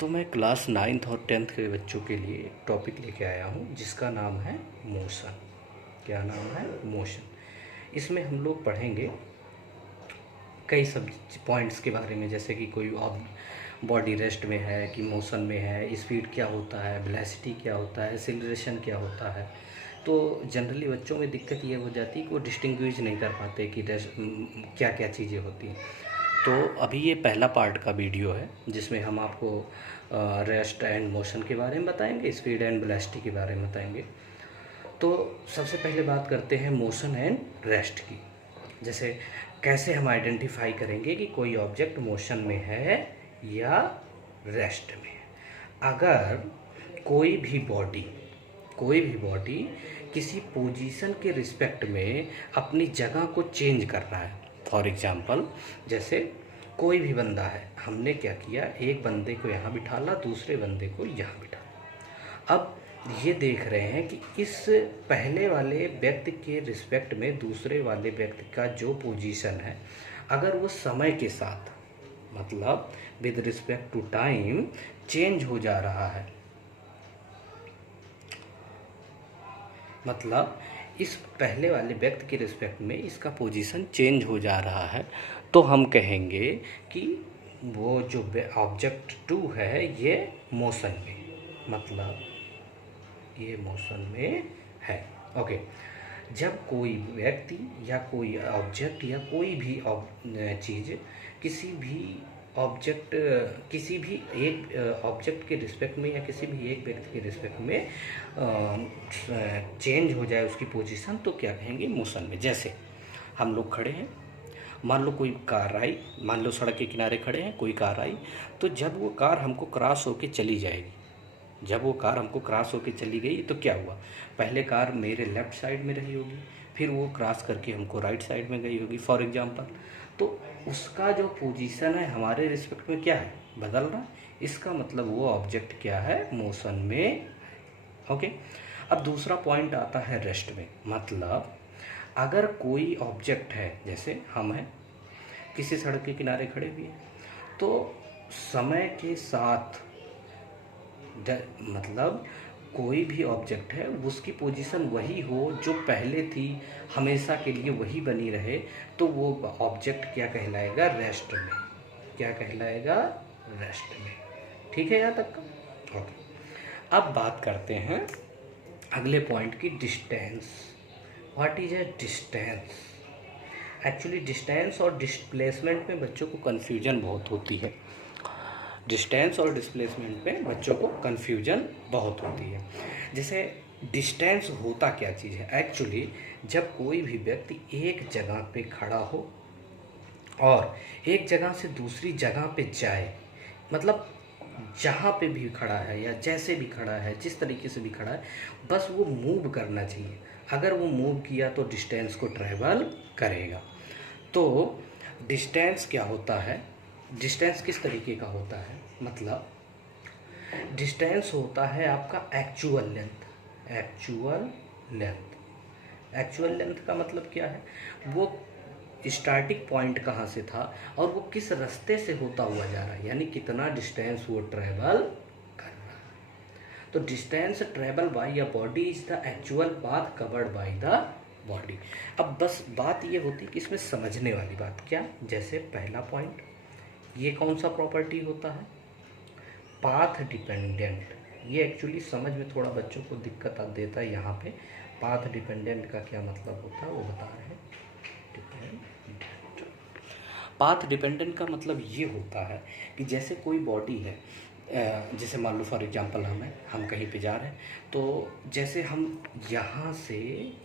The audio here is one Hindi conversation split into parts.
तो मैं क्लास 9th और 10th के बच्चों के लिए एक टॉपिक लेके आया हूँ जिसका नाम है मोशन। क्या नाम है? मोशन। इसमें हम लोग पढ़ेंगे कई सब पॉइंट्स के बारे में, जैसे कि कोई बॉडी रेस्ट में है कि मोशन में है, स्पीड क्या होता है, वेलोसिटी क्या होता है, एक्सीलरेशन क्या होता है। तो जनरली बच्चों में दिक्कत ये हो जाती है कि वो डिस्टिंग्विश नहीं कर पाते कि क्या क्या चीज़ें होती हैं। तो अभी ये पहला पार्ट का वीडियो है जिसमें हम आपको रेस्ट एंड मोशन के बारे में बताएंगे, स्पीड एंड वेलोसिटी के बारे में बताएंगे। तो सबसे पहले बात करते हैं मोशन एंड रेस्ट की। जैसे कैसे हम आइडेंटिफाई करेंगे कि कोई ऑब्जेक्ट मोशन में है या रेस्ट में है। अगर कोई भी बॉडी किसी पोजीशन के रिस्पेक्ट में अपनी जगह को चेंज कर रहा है, फॉर एग्जांपल जैसे कोई भी बंदा है, हमने क्या किया, एक बंदे को यहाँ बिठाला, दूसरे बंदे को यहाँ बिठाला। अब ये देख रहे हैं कि इस पहले वाले व्यक्ति के रिस्पेक्ट में दूसरे वाले व्यक्ति का जो पोजीशन है, अगर वो समय के साथ मतलब with respect to time change हो जा रहा है, मतलब इस पहले वाले व्यक्ति के रिस्पेक्ट में इसका पोजीशन चेंज हो जा रहा है, तो हम कहेंगे कि वो जो ऑब्जेक्ट 2 है ये मोशन में, मतलब ये मोशन में है। ओके। जब कोई व्यक्ति या कोई ऑब्जेक्ट या कोई भी चीज़ किसी भी एक ऑब्जेक्ट के रिस्पेक्ट में या किसी भी एक व्यक्ति के रिस्पेक्ट में चेंज हो जाए उसकी पोजीशन, तो क्या कहेंगे? मोशन में। जैसे हम लोग खड़े हैं, मान लो कोई कार आई, मान लो सड़क के किनारे खड़े हैं, कोई कार आई, तो जब वो कार हमको क्रॉस होके चली जाएगी, जब वो कार हमको क्रॉस होके चली गई तो क्या हुआ, पहले कार मेरे लेफ़्ट साइड में रही होगी, फिर वो क्रॉस करके हमको राइट साइड में गई होगी फॉर एग्जांपल। तो उसका जो पोजीशन है हमारे रिस्पेक्ट में क्या है, बदल रहा। इसका मतलब वो ऑब्जेक्ट क्या है, मोशन में। ओके। अब दूसरा पॉइंट आता है रेस्ट में। मतलब अगर कोई ऑब्जेक्ट है, जैसे हम हैं किसी सड़क के किनारे खड़े हुए, तो समय के साथ मतलब कोई भी ऑब्जेक्ट है उसकी पोजीशन वही हो जो पहले थी, हमेशा के लिए वही बनी रहे, तो वो ऑब्जेक्ट क्या कहलाएगा? रेस्ट में। क्या कहलाएगा? रेस्ट में। ठीक है यहाँ तक का? ओके। अब बात करते हैं अगले पॉइंट की, distance. What is a distance? Actually distance और डिस्प्लेसमेंट में बच्चों को कन्फ्यूजन बहुत होती है। डिस्टेंस और डिस्प्लेसमेंट में बच्चों को कन्फ्यूजन बहुत होती है। जैसे डिस्टेंस होता क्या चीज़ है? एक्चुअली जब कोई भी व्यक्ति एक जगह पे खड़ा हो और एक जगह से दूसरी जगह पे जाए, मतलब जहाँ पे भी खड़ा है या जैसे भी खड़ा है, जिस तरीके से भी खड़ा है, बस वो मूव करना चाहिए। अगर वो मूव किया तो डिस्टेंस को ट्रैवल करेगा। तो डिस्टेंस क्या होता है? डिस्टेंस किस तरीके का होता है? मतलब डिस्टेंस होता है आपका एक्चुअल लेंथ। एक्चुअल लेंथ का मतलब क्या है? वो स्टार्टिंग पॉइंट कहाँ से था और वो किस रास्ते से होता हुआ जा रहा है, यानी कितना डिस्टेंस वो ट्रैवल कर रहा है। तो distance travel by a body is the actual path covered by the body. अब बस बात ये होती है कि इसमें समझने वाली बात क्या, जैसे पहला पॉइंट, ये कौन सा प्रॉपर्टी होता है? Path dependent. ये एक्चुअली समझ में थोड़ा बच्चों को दिक्कत देता है। यहाँ पे पाथ डिपेंडेंट का क्या मतलब होता है वो बता रहे हैं। पाथ डिपेंडेंट का मतलब ये होता है कि जैसे कोई बॉडी है, जैसे मान लो फॉर एग्जांपल हम कहीं पे जा रहे हैं, तो जैसे हम यहाँ से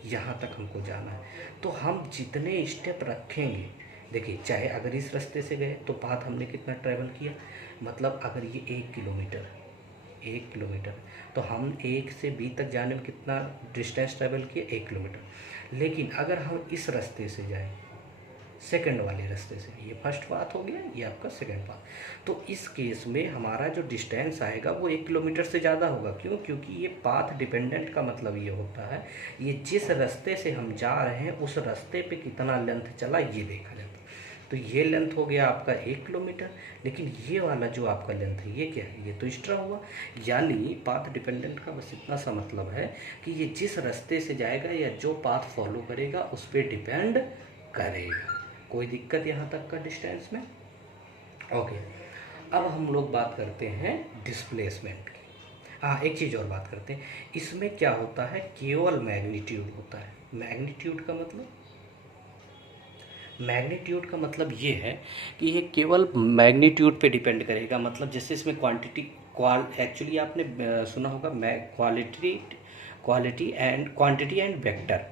यहाँ तक हमको जाना है, तो हम जितने स्टेप रखेंगे, देखिए चाहे अगर इस रास्ते से गए तो पाथ हमने कितना ट्रैवल किया, मतलब अगर ये 1 किलोमीटर तो हम 1 से B तक जाने में कितना डिस्टेंस ट्रैवल किया? 1 किलोमीटर। लेकिन अगर हम इस रास्ते से जाएं, सेकंड वाले रास्ते से, ये फर्स्ट पाथ हो गया, ये आपका सेकंड पाथ, तो इस केस में हमारा जो डिस्टेंस आएगा वो 1 किलोमीटर से ज़्यादा होगा। क्यों? क्योंकि ये पाथ डिपेंडेंट का मतलब ये होता है, ये जिस रास्ते से हम जा रहे हैं उस रास्ते पे कितना लेंथ चला ये देखा जाता है। तो ये लेंथ हो गया आपका 1 किलोमीटर, लेकिन ये वाला जो आपका लेंथ है ये क्या है, ये तो एक्स्ट्रा हुआ। यानी पाथ डिपेंडेंट का बस इतना सा मतलब है कि ये जिस रास्ते से जाएगा या जो पाथ फॉलो करेगा उस पर डिपेंड करेगा। कोई दिक्कत यहाँ तक का डिस्टेंस में? ओके, अब हम लोग बात करते हैं डिस्प्लेसमेंट की। हाँ, एक चीज़ और बात करते हैं, इसमें क्या होता है, केवल मैग्नीट्यूड होता है। मैग्नीट्यूड का मतलब ये है कि ये केवल मैग्नीट्यूड पे डिपेंड करेगा। मतलब जैसे इसमें एक्चुअली आपने सुना होगा quantity and vector.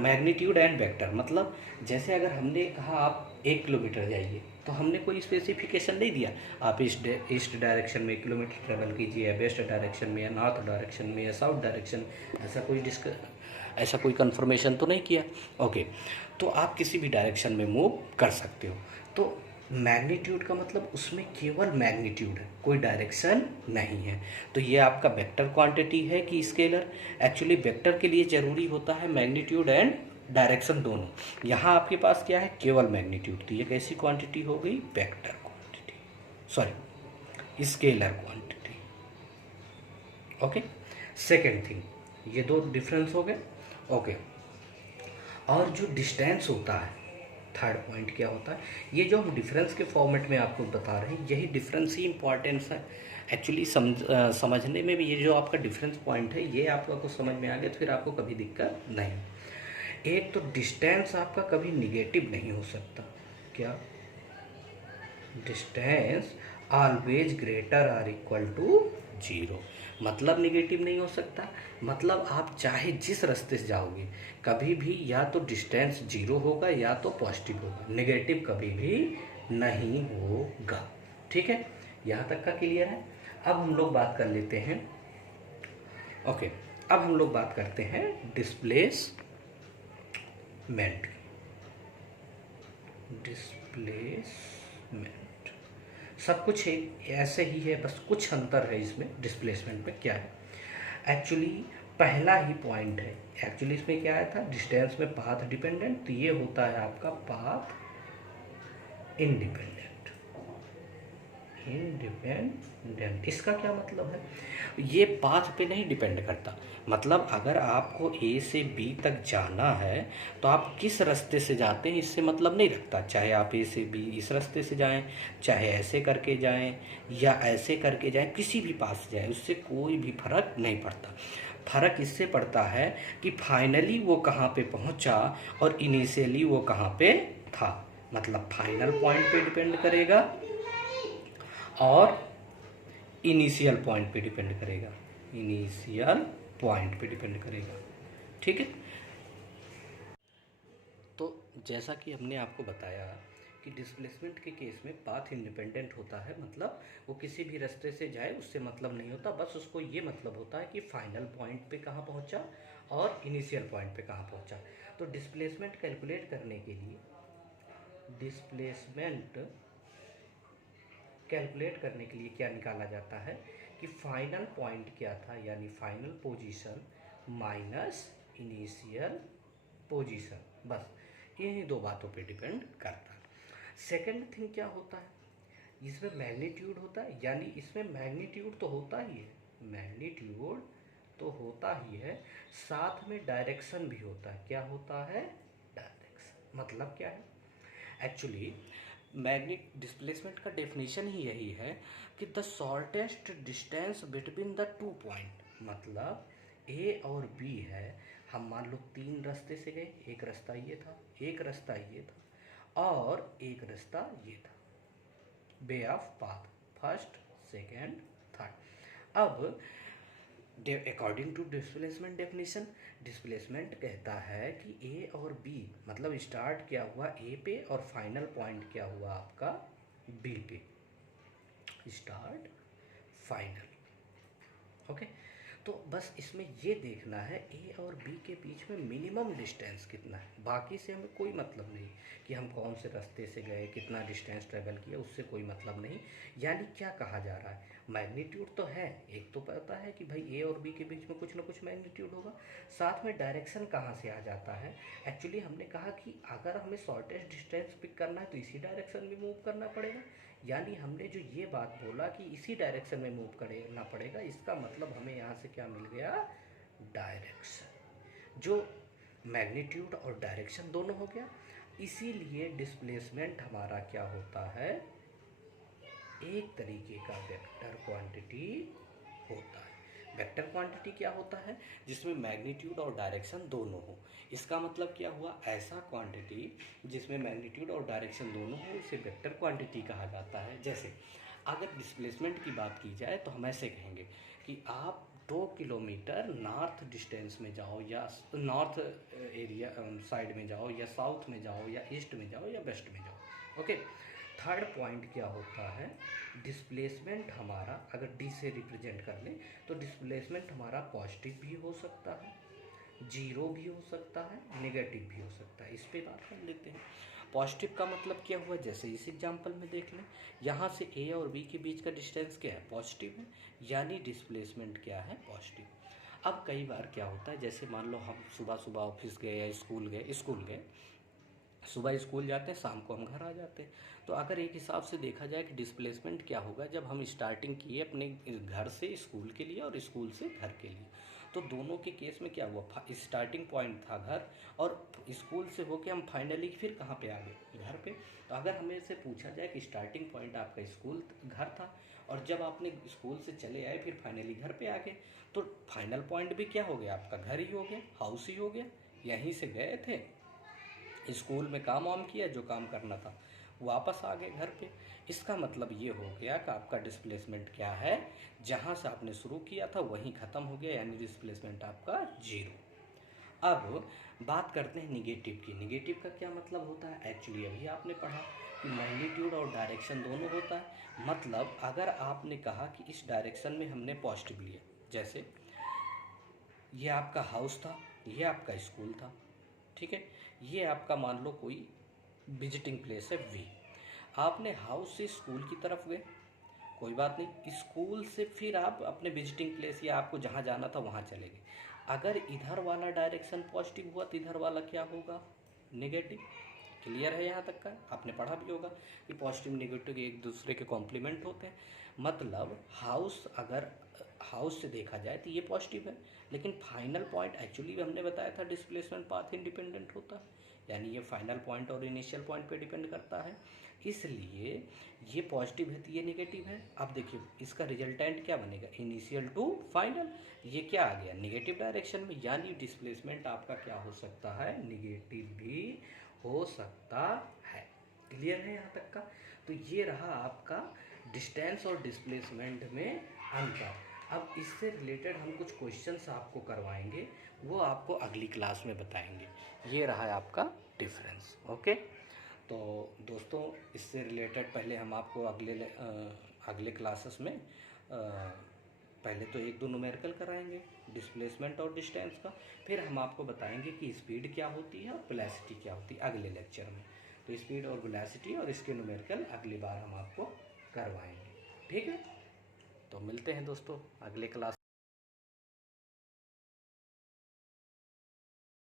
Magnitude and vector मतलब जैसे अगर हमने कहा आप 1 किलोमीटर जाइए, तो हमने कोई स्पेसिफिकेशन नहीं दिया, आप ईस्ट डायरेक्शन में 1 किलोमीटर ट्रेवल कीजिए, या वेस्ट डायरेक्शन में, या नॉर्थ डायरेक्शन में, या साउथ डायरेक्शन, ऐसा कोई कंफर्मेशन तो नहीं किया। ओके, तो आप किसी भी डायरेक्शन में मूव कर सकते हो। तो मैग्नीट्यूड का मतलब उसमें केवल मैग्नीट्यूड है, कोई डायरेक्शन नहीं है। तो ये आपका वेक्टर क्वांटिटी है कि स्केलर। एक्चुअली वेक्टर के लिए ज़रूरी होता है मैग्नीट्यूड एंड डायरेक्शन दोनों। यहाँ आपके पास क्या है, केवल मैग्नीट्यूड। तो ये कैसी क्वांटिटी हो गई, vector quantity, sorry scalar quantity. Okay, second thing, ये दो डिफरेंस हो गए। ओके, और जो डिस्टेंस होता है, थर्ड पॉइंट क्या होता है, ये जो हम डिफरेंस के फॉर्मेट में आपको बता रहे हैं, यही डिफरेंस ही इंपॉर्टेंस है एक्चुअली समझने में भी। ये जो आपका डिफरेंस पॉइंट है, ये आपको समझ में आ गया तो फिर आपको कभी दिक्कत नहीं। एक तो डिस्टेंस आपका कभी निगेटिव नहीं हो सकता। क्या, distance always greater or equal to 0। मतलब निगेटिव नहीं हो सकता, मतलब आप चाहे जिस रास्ते से जाओगे कभी भी या तो डिस्टेंस 0 होगा या तो पॉजिटिव होगा, नेगेटिव कभी भी नहीं होगा। ठीक है, यहाँ तक का क्लियर है। अब हम लोग बात कर लेते हैं, ओके, अब हम लोग बात करते हैं डिस्प्लेसमेंट। सब कुछ ऐसे ही है, बस कुछ अंतर है इसमें। डिस्प्लेसमेंट में क्या है, एक्चुअली पहला ही पॉइंट है। एक्चुअली इसमें क्या आया था, डिस्टेंस में पाथ डिपेंडेंट, तो ये होता है आपका पाथ इंडिपेंडेंट। इसका क्या मतलब है, ये पाथ पे नहीं डिपेंड करता। मतलब अगर आपको ए से बी तक जाना है तो आप किस रास्ते से जाते हैं इससे मतलब नहीं रखता। चाहे आप ए से बी इस रास्ते से जाएं, चाहे ऐसे करके जाएं या ऐसे करके जाएं, किसी भी पास से जाएं, उससे कोई भी फर्क नहीं पड़ता। फर्क इससे पड़ता है कि फाइनली वो कहाँ पे पहुँचा और इनिशियली वो कहाँ पे था। मतलब फाइनल पॉइंट पे डिपेंड करेगा और इनिशियल पॉइंट पे डिपेंड करेगा, इनिशियल पॉइंट पे डिपेंड करेगा। ठीक है, तो जैसा कि हमने आपको बताया कि डिस्प्लेसमेंट के केस में पाथ इंडिपेंडेंट होता है, मतलब वो किसी भी रास्ते से जाए उससे मतलब नहीं होता, बस उसको ये मतलब होता है कि फाइनल पॉइंट पे कहाँ पहुँचा और इनिशियल पॉइंट पे कहाँ पहुँचा। तो डिस्प्लेसमेंट कैलकुलेट करने के लिए, डिस्प्लेसमेंट कैलकुलेट करने के लिए क्या निकाला जाता है कि फाइनल पॉइंट क्या था, यानी final position minus initial position, बस इन्हीं दो बातों पे डिपेंड करता है। सेकंड थिंग क्या होता है, इसमें मैग्नीट्यूड होता है, यानी इसमें मैग्नीट्यूड तो होता ही है, मैग्नीट्यूड तो होता ही है, साथ में डायरेक्शन भी होता है। क्या होता है, डायरेक्शन। मतलब क्या है, एक्चुअली मैग्नेट डिस्प्लेसमेंट का डेफिनेशन ही यही है कि the shortest distance between the two point. मतलब ए और बी है, हम मान लो 3 रास्ते से गए, एक रास्ता ये था, एक रास्ता ये था और एक रास्ता ये था, way of path, first second third. अब according to displacement definition, displacement कहता है कि ए और बी, मतलब स्टार्ट क्या हुआ ए पे और फाइनल पॉइंट क्या हुआ आपका बी पे, स्टार्ट फाइनल। ओके, तो बस इसमें ये देखना है ए और बी के बीच में मिनिमम डिस्टेंस कितना है, बाकी से हमें कोई मतलब नहीं कि हम कौन से रास्ते से गए, कितना डिस्टेंस ट्रेवल किया, उससे कोई मतलब नहीं। यानी क्या कहा जा रहा है, मैग्नीट्यूड तो है, एक तो पता है कि भाई ए और बी के बीच में कुछ ना कुछ मैग्नीट्यूड होगा, साथ में डायरेक्शन कहाँ से आ जाता है। एक्चुअली हमने कहा कि अगर हमें शॉर्टेस्ट डिस्टेंस पिक करना है तो इसी डायरेक्शन में मूव करना पड़ेगा, यानी हमने जो ये बात बोला कि इसी डायरेक्शन में मूव करना पड़ेगा, इसका मतलब हमें यहाँ से क्या मिल गया, डायरेक्शन। जो मैग्नीट्यूड और डायरेक्शन दोनों हो गया, इसीलिए डिस्प्लेसमेंट हमारा क्या होता है, एक तरीके का वेक्टर क्वांटिटी होता है। वेक्टर क्वांटिटी क्या होता है, जिसमें मैग्नीट्यूड और डायरेक्शन दोनों हो। इसका मतलब क्या हुआ, ऐसा क्वांटिटी जिसमें मैग्नीट्यूड और डायरेक्शन दोनों हो इसे वेक्टर क्वांटिटी कहा जाता है। जैसे अगर डिस्प्लेसमेंट की बात की जाए तो हम ऐसे कहेंगे कि आप 2 किलोमीटर नॉर्थ डिस्टेंस में जाओ, या नॉर्थ एरिया साइड में जाओ, या साउथ में जाओ, या ईस्ट में जाओ, या वेस्ट में जाओ। ओके, थर्ड पॉइंट क्या होता है, डिस्प्लेसमेंट हमारा अगर डी से रिप्रेजेंट कर ले तो डिस्प्लेसमेंट हमारा पॉजिटिव भी हो सकता है, जीरो भी हो सकता है, नेगेटिव भी हो सकता है। इस पे बात कर लेते हैं। पॉजिटिव का मतलब क्या हुआ, जैसे इस एग्जांपल में देख लें, यहाँ से ए और बी के बीच का डिस्टेंस क्या है, पॉजिटिव है, यानी डिस्प्लेसमेंट क्या है, पॉजिटिव। अब कई बार क्या होता है, जैसे मान लो हम सुबह सुबह ऑफिस गए या स्कूल गए, सुबह स्कूल जाते हैं, शाम को हम घर आ जाते हैं। तो अगर एक हिसाब से देखा जाए कि डिस्प्लेसमेंट क्या होगा, जब हम स्टार्टिंग किए अपने घर से स्कूल के लिए और स्कूल से घर के लिए, तो दोनों के केस में क्या हुआ, स्टार्टिंग पॉइंट था घर, और स्कूल से होके हम फाइनली फिर कहाँ पे आ गए, घर पे। तो अगर हमें से पूछा जाए कि स्टार्टिंग पॉइंट आपका स्कूल घर था, और जब आपने स्कूल से चले आए फिर फाइनली घर पे आ गए, तो फाइनल पॉइंट भी क्या हो गया, आपका घर ही हो गया, हाउस ही हो गया। यहीं से गए थे, स्कूल में काम वाम किया, जो काम करना था, वापस आ गए घर पे। इसका मतलब ये हो गया कि आपका डिस्प्लेसमेंट क्या है, जहाँ से आपने शुरू किया था वहीं ख़त्म हो गया, यानी डिस्प्लेसमेंट आपका जीरो। अब बात करते हैं निगेटिव की। निगेटिव का क्या मतलब होता है, एक्चुअली अभी आपने पढ़ा कि मैग्नीट्यूड और डायरेक्शन दोनों होता है। मतलब अगर आपने कहा कि इस डायरेक्शन में हमने पॉजिटिव लिया, जैसे ये आपका हाउस था, ये आपका स्कूल था, ठीक है, ये आपका मान लो कोई विजिटिंग प्लेस है वी, आपने हाउस से स्कूल की तरफ गए, कोई बात नहीं, स्कूल से फिर आप अपने विजिटिंग प्लेस या आपको जहाँ जाना था वहाँ चले गए। अगर इधर वाला डायरेक्शन पॉजिटिव हुआ तो इधर वाला क्या होगा, नेगेटिव। क्लियर है, यहाँ तक का आपने पढ़ा भी होगा कि पॉजिटिव नेगेटिव एक दूसरे के कॉम्प्लीमेंट होते हैं। मतलब हाउस, अगर हाउस से देखा जाए तो ये पॉजिटिव है, लेकिन फाइनल पॉइंट एक्चुअली हमने बताया था डिस्प्लेसमेंट पाथ इंडिपेंडेंट होता है, यानी ये फाइनल पॉइंट और इनिशियल पॉइंट पे डिपेंड करता है, इसलिए ये पॉजिटिव है तो ये नेगेटिव है। अब देखिए इसका रिजल्टेंट क्या बनेगा, इनिशियल टू फाइनल, ये क्या आ गया, नेगेटिव डायरेक्शन में, यानी डिस्प्लेसमेंट आपका क्या हो सकता है, नेगेटिव भी हो सकता है। क्लियर है यहाँ तक का। तो ये रहा आपका डिस्टेंस और डिस्प्लेसमेंट में अंतर। अब इससे रिलेटेड हम कुछ क्वेश्चंस आपको करवाएंगे, वो आपको अगली क्लास में बताएंगे। ये रहा है आपका डिफरेंस। ओके, तो दोस्तों इससे रिलेटेड पहले हम आपको अगले क्लासेस में पहले तो 1-2 न्यूमेरिकल कराएंगे डिस्प्लेसमेंट और डिस्टेंस का, फिर हम आपको बताएंगे कि स्पीड क्या होती है और वेलोसिटी क्या होती है अगले लेक्चर में। तो स्पीड और वेलोसिटी और इसके न्यूमेरिकल अगली बार हम आपको करवाएंगे, ठीक है। तो मिलते हैं दोस्तों अगले क्लास।